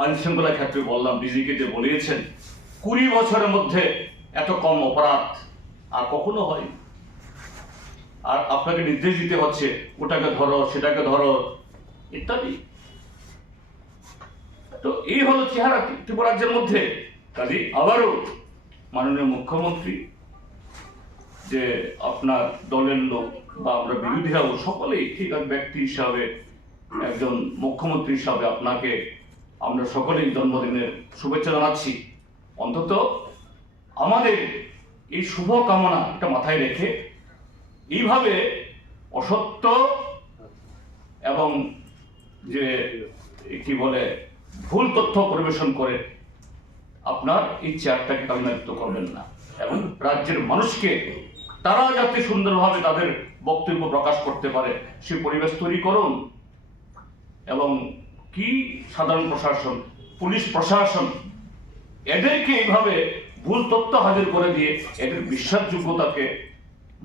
আইন শৃঙ্খলা ক্ষেত্রে বললাম, ডিজিকে যে বলিয়েছেন 20 বছরের মধ্যে এত কম অপরাধ আর কখনো হয়। আর আপনাকে নির্দেশ দিতে হচ্ছে ওটাকে ধরো, সেটাকে ধরো ইত্যাদি। তো এই হলো চেহারা ত্রিপুরা রাজ্যের মধ্যে। কাজে আবারও মাননীয় মুখ্যমন্ত্রী, যে আপনার দলের লোক বা আমরা বিরোধীরাও সকলেই ঠিক আছে, ব্যক্তি হিসাবে একজন মুখ্যমন্ত্রী হিসাবে আপনাকে আমরা সকলেই জন্মদিনের শুভেচ্ছা জানাচ্ছি। অন্তত আমাদের এই শুভ কামনাটা মাথায় রেখে এইভাবে অসত্য এবং যে কি বলে ভুল তথ্য পরিবেশন করে আপনার এই চেয়ারটাকে কালিমালিপ্ত করবেন না, এবং রাজ্যের মানুষকে তারা যাতে সুন্দরভাবে তাদের বক্তব্য প্রকাশ করতে পারে সে পরিবেশ তৈরি করুন। এবং কি সাধারণ প্রশাসন, পুলিশ প্রশাসন এদেরকে এইভাবে ভুল তথ্য হাজির করে দিয়ে এদের বিশ্বাসযোগ্যতাকে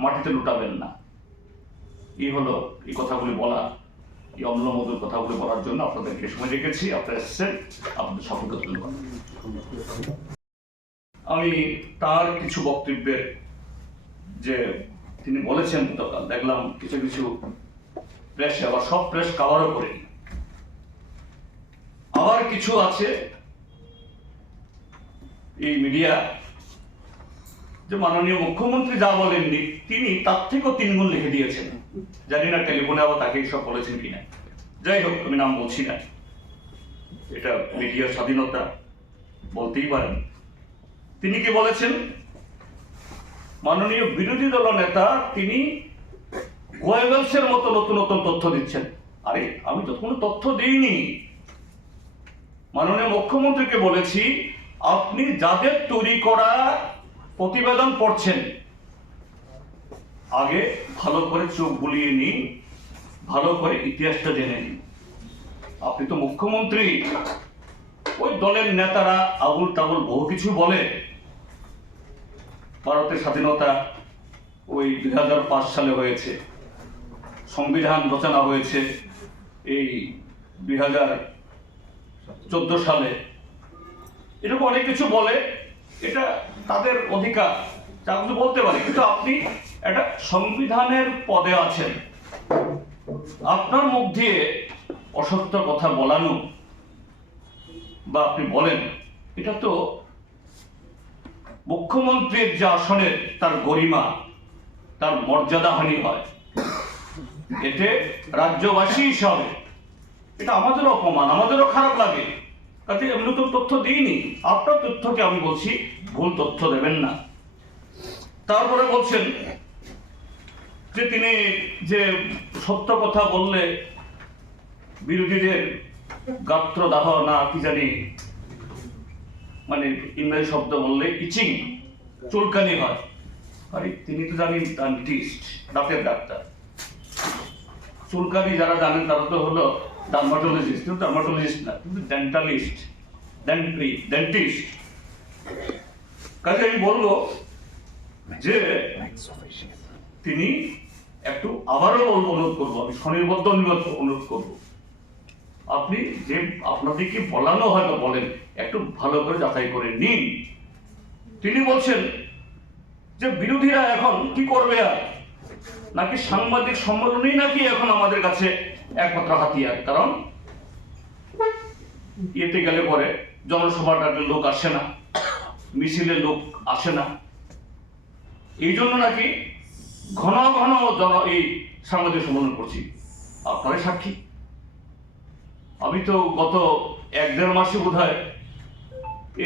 মাটিতে লুটাবেন না। এই হলো এই কথাগুলি বলা, এই অম্লমধুর কথাগুলি বলার জন্য আপনাদেরকে সময় রেখেছি। আপনারা এসেছেন, আপনাদের সকলকে ধন্যবাদ। আমি তার কিছু বক্তব্যের যে তিনি বলেছেন গতকাল দেখলাম কিছু কিছু প্রেসে, আবার সব প্রেস কাভারও করেনি, আবার কিছু আছে এই মিডিয়া যে মাননীয় মুখ্যমন্ত্রী যা বলেননি তিনি তার থেকেও 3 গুণ লিখে দিয়েছেন। জানি না টেলিফোনে আবার তাকে সব বলেছেন কিনা। যাই হোক, আমি নাম বলছি না, এটা মিডিয়ার স্বাধীনতা, বলতেই পারেন। তিনি কি বলেছেন, মাননীয় বিরোধী দল নেতা তিনি গোয়েবলসের মতো নতুন নতুন তথ্য দিচ্ছেন। আরে আমি তো কোনো তথ্য দিইনি, মাননীয় মুখ্যমন্ত্রীকে বলেছি আপনি যাদের তৈরি করা প্রতিবেদন পড়ছেন আগে ভালো করে চোখ বুলিয়ে নিন, ভালো করে ইতিহাসটা জেনে নিন। আপনি তো মুখ্যমন্ত্রী, ওই দলের নেতারা আবুল তাবুল বহু কিছু বলে। ভারতের স্বাধীনতা ওই 2005 সালে হয়েছে, সংবিধান রচনা হয়েছে এই 2014 সালে, এরকম অনেক কিছু বলে। এটা তাদের অধিকার, যা কিছু বলতে পারে। কিন্তু আপনি একটা সংবিধানের পদে আছেন, আপনার মুখ দিয়ে অসত্য কথা বলানো বা আপনি বলেন, এটা তো মুখ্যমন্ত্রীর যে আসনের তার গরিমা, তার মর্যাদাহানি হয়। এতে রাজ্যবাসী হিসাবে এটা আমাদেরও অপমান, আমাদেরও খারাপ লাগে। কাজে আমি নতুন তথ্য দিইনি, আপনার তথ্যকে আমি বলছি ভুল তথ্য দেবেন না। তারপরে বলছেন যে তিনি যে সত্য কথা বললে বিরোধীদের গাত্রদাহ না কি জানি, মানে ইংরেজি শব্দ বললে ইচিং, চুলকানি হয়। আরে তিনি তো জানেন ডেন্টিস্ট, দাঁতের ডাক্তার। চুলকানি যারা জানেন তারা তো হলো ডার্মাটোলজিস্ট, কিন্তু ডার্মাটোলজিস্ট না, কিন্তু ডেন্টালিস্ট, ডেন্টিস্ট। কাজে আমি বলবো যে তিনি একটু আবারও অনুরোধ করবো, আমি স্বনির্বদ্ধ অনুরোধ করবো, আপনি যে আপনাদেরকে বলানো হয় বা বলেন একটু ভালো করে যাচাই করে নিন। তিনি বলছেন যে বিরোধীরা এখন কি করবে, আর নাকি সাংবাদিক সম্মেলনই নাকি এখন আমাদের কাছে একমাত্র হাতিয়ার। কারণ এতে গেলে পরে জনসভাটাতে লোক আসে না, মিছিলে লোক আসে না, এই জন্য নাকি ঘন ঘন এই সাংবাদিক সম্মেলন করছি। আপনারাই সাক্ষী। আমি তো গত 1-1.5 মাসে বোধহয়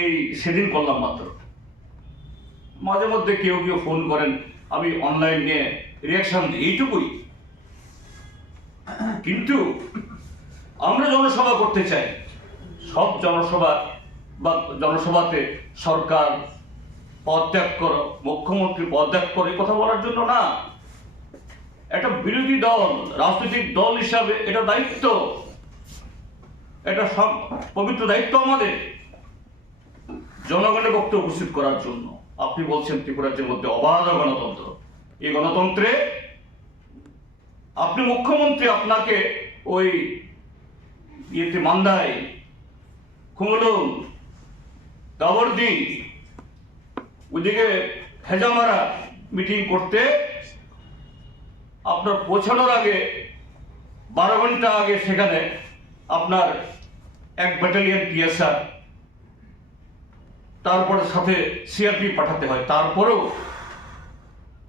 এই সেদিন করলাম মাত্র। মাঝে মধ্যে কেউ কেউ ফোন করেন, আমি অনলাইন নিয়ে রিয়াকশন দিই, এইটুকুই। কিন্তু আমরা জনসভা করতে চাই, সব জনসভা বা জনসভাতে সরকার পদত্যাগ করো, মুখ্যমন্ত্রী পদত্যাগ করে কথা বলার জন্য না। একটা বিরোধী দল, রাজনৈতিক দল হিসাবে এটা দায়িত্ব, এটা সব পবিত্র দায়িত্ব আমাদের জনগণের বক্তব্য উপস্থিত করার জন্য। আপনি বলছেন ত্রিপুরা রাজ্যের মধ্যে অবাধ গণতন্ত্র, এই গণতন্ত্রে আপনি মুখ্যমন্ত্রী, আপনাকে ওই ইয়েতে মান্দায় খুমলুং, দাবরদি, ওইদিকে হেজামারা মিটিং করতে আপনার পৌঁছানোর আগে 12 ঘন্টা আগে সেখানে আপনার 1 ব্যাটালিয়ন পিএসআর, তারপরে সাথে সিআরপি পাঠাতে হয়, তারপরেও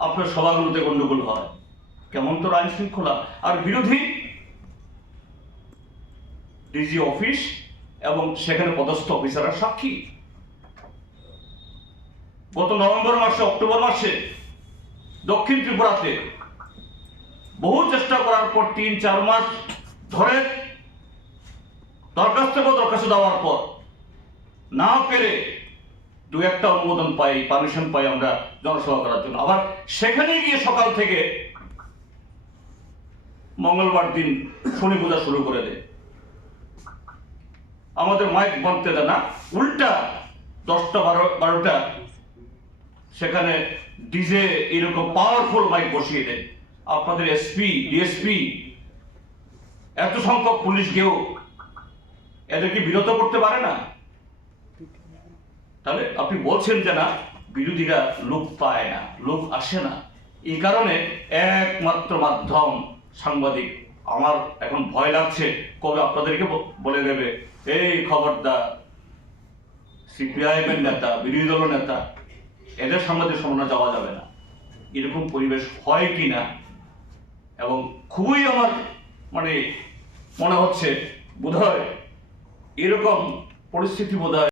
আপনার সভাগুলোতে গন্ডগোল হয়। কেমন তো আইন শৃঙ্খলা! আর বিরোধী ডিজি অফিস এবং সেখানে পদস্থ অফিসাররা সাক্ষী। গত নভেম্বর মাসে, অক্টোবর মাসে দক্ষিণ ত্রিপুরাতে বহু চেষ্টা করার পর 3-4 মাস ধরে দরখাস্ত দেওয়ার পর না পেরে 2-1টা অনুমোদন পাই, পারমিশন পাই আমরা জনসভা করার জন্য। আবার সেখানে গিয়ে সকাল থেকে মঙ্গলবার দিন শনি পূজা শুরু করে দেয়। আমাদের মাইক বাঁধতে দেয় না, উল্টা 10টা-12টা সেখানে ডিজে এরকম পাওয়ারফুল মাইক বসিয়ে দেয়। আপনাদের এসপি, ডিএসপি, এত সংখ্যক পুলিশ গিয়েও এদেরকে বিরত করতে পারে না। তাহলে আপনি বলছেন যে না, বিরোধীরা লোক পায় না, লোক আসে না, এই কারণে একমাত্র মাধ্যম সাংবাদিক। আমার এখন ভয় লাগছে কবে আপনাদেরকে বলে দেবে, এই খবরদার, সিপিআইএম এর নেতা, বিরোধী দলের নেতা, এদের সাংবাদিক সম্মেলনে যাওয়া যাবে না। এরকম পরিবেশ হয় কি না, এবং খুবই আমার মনে হচ্ছে বোধহয় এরকম পরিস্থিতি বোধহয়